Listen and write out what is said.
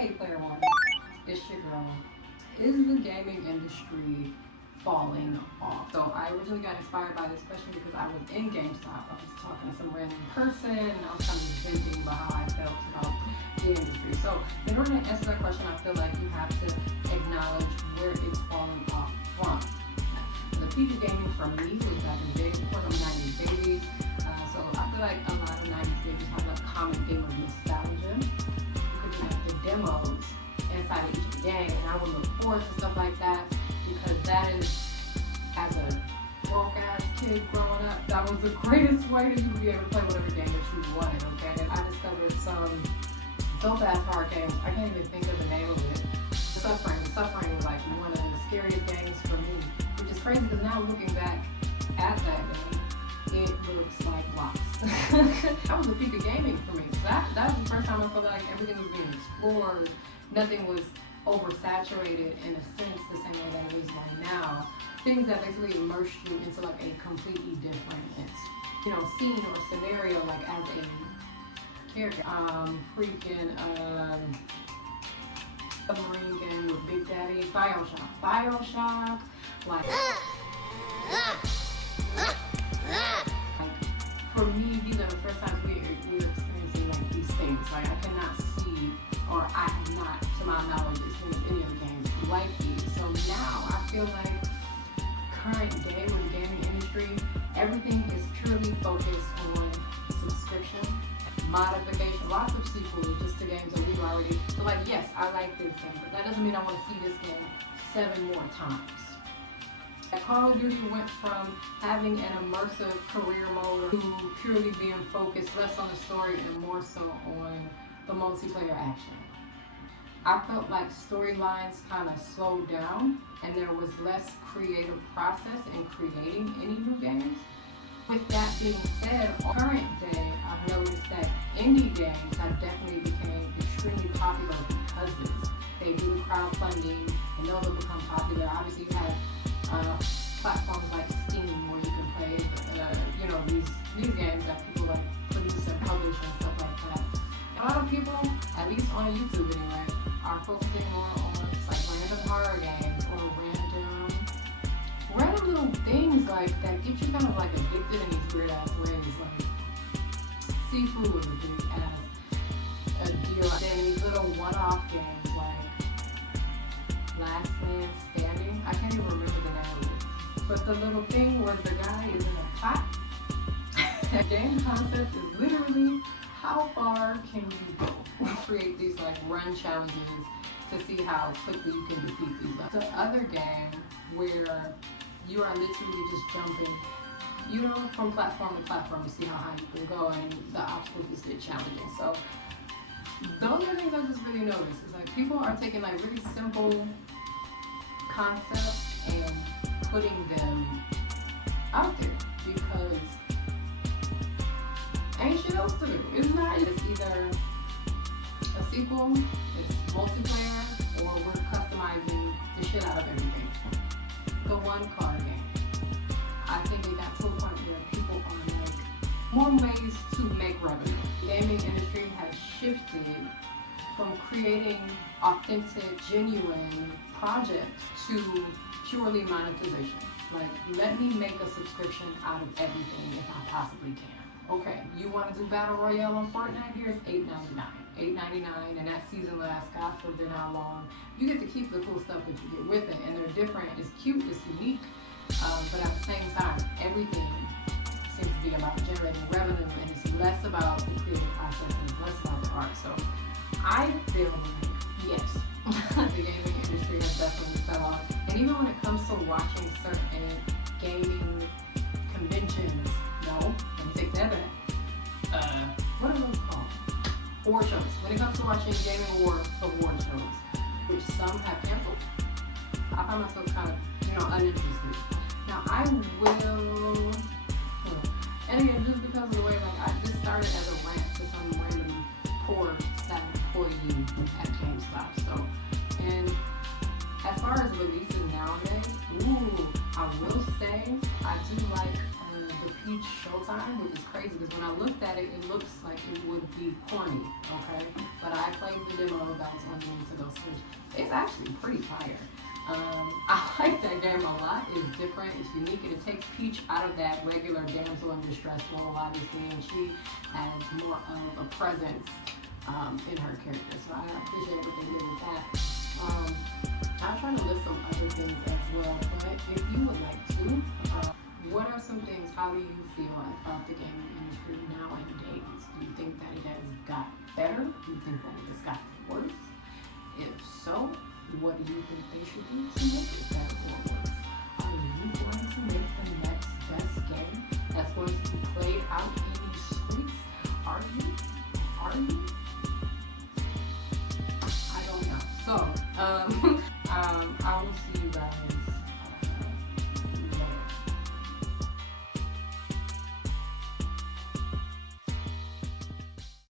Hey Player One, it's your girl. Is the gaming industry falling off? So I originally got inspired by this question because I was in GameStop. I was talking to some random person and I was kind of venting about how I felt about the industry. So in order to answer that question, I feel like you have to acknowledge where it's falling off from. The peak of gaming for me was back in the day before the 90s babies. So I feel like a lot of 90s babies have a common theme of nostalgia. You could have the demos inside of each game, and I would look forward to stuff like that because that is, as a broke ass kid growing up, that was the greatest way that you would be able to play whatever game that you wanted, okay? And I discovered some dope ass hard games. I can't even think of the name of it. Suffering was like one of the scariest games for me, which is crazy because now looking back at that game, it looks like rocks. That was the peak of gaming for me. That was the first time I felt like everything was being explored. Nothing was oversaturated in a sense the same way that it is right now. Things that basically immerse you into like a completely different, scene or scenario, like as a character. Submarine game with Big Daddy, Bioshock, like for me, these are the first times we're experiencing like these things. Like I cannot see, or I have not, to my knowledge, experienced any of the games like these. So now I feel like current day with the gaming industry, everything is purely focused on subscription, modification, lots of sequels just to games that we've already. So like, yes, I like this game, but that doesn't mean I want to see this game 7 more times. Call of Duty went from having an immersive career mode to purely being focused less on the story and more so on the multiplayer action. I felt like storylines kind of slowed down and there was less creative process in creating any new games. With that being said, current day, I've noticed that indie games have definitely become extremely popular because of this. They do crowdfunding and those have become popular. Obviously you have platforms like Steam where you can play, these games that people like produce and publish and stuff like that. And a lot of people, at least on YouTube anyway, are focusing more on like random horror games or random little things like that get you kind of like addicted in these weird ass ways. Like seafood was a big ass a deal. Then these little one-off games like Last Man Standing. I can't even remember the name of it. But the little thing where the guy is in a pot. The game concept is literally how far can you go? We create these like run challenges to see how quickly you can defeat these levels. The other game where you are literally just jumping, from platform to platform to see how high you can go, and the obstacles just get challenging. So those are things I just really noticed. It's like people are taking like really simple concepts and putting them out there because ain't shit else to do. It's either a sequel, it's multiplayer, or we're customizing the shit out of everything. The one card game. I think it got to a point where people are like more ways to make revenue. The gaming industry has shifted from creating authentic, genuine projects to purely monetization. Like, let me make a subscription out of everything if I possibly can. Okay, you want to do Battle Royale on Fortnite? Here's $8.99. $8.99, and that season lasts, God forbid how long. You get to keep the cool stuff that you get with it, and they're different. It's cute, it's unique, but at the same time, everything seems to be about generating revenue, and it's less about the creative process and it's less about the art. So I feel like, yes, the gaming industry has definitely fell off. And even when it comes to watching certain gaming conventions, no, let me take that back. What are those called? Award shows. When it comes to watching gaming award shows, which some have canceled, I find myself kind of, uninterested. Now I will, and again, just because of the way, this started as a rant to some random poor, sad employee at GameStop. So, and as far as releases nowadays, I will say I do like the Peach Showtime, which is crazy because when I looked at it, it looks like it would be corny, okay? But I played the demo about 20 minutes ago, Switch. It's actually pretty fire. I like that game a lot. It's different, it's unique, and it takes Peach out of that regular damsel in distress role, obviously, and she has more of a presence in her character. So I appreciate everything you did with that. I'll try to list some other things as well, but if you would like to, what are some things, how do you feel about the gaming industry nowadays? Do you think that it has got better? Do you think that it has got worse? If so, what do you think they should do to make it better or worse? Are you going to make the next best game that's going to be played out in these streets? Are you? Are you? I don't know. So,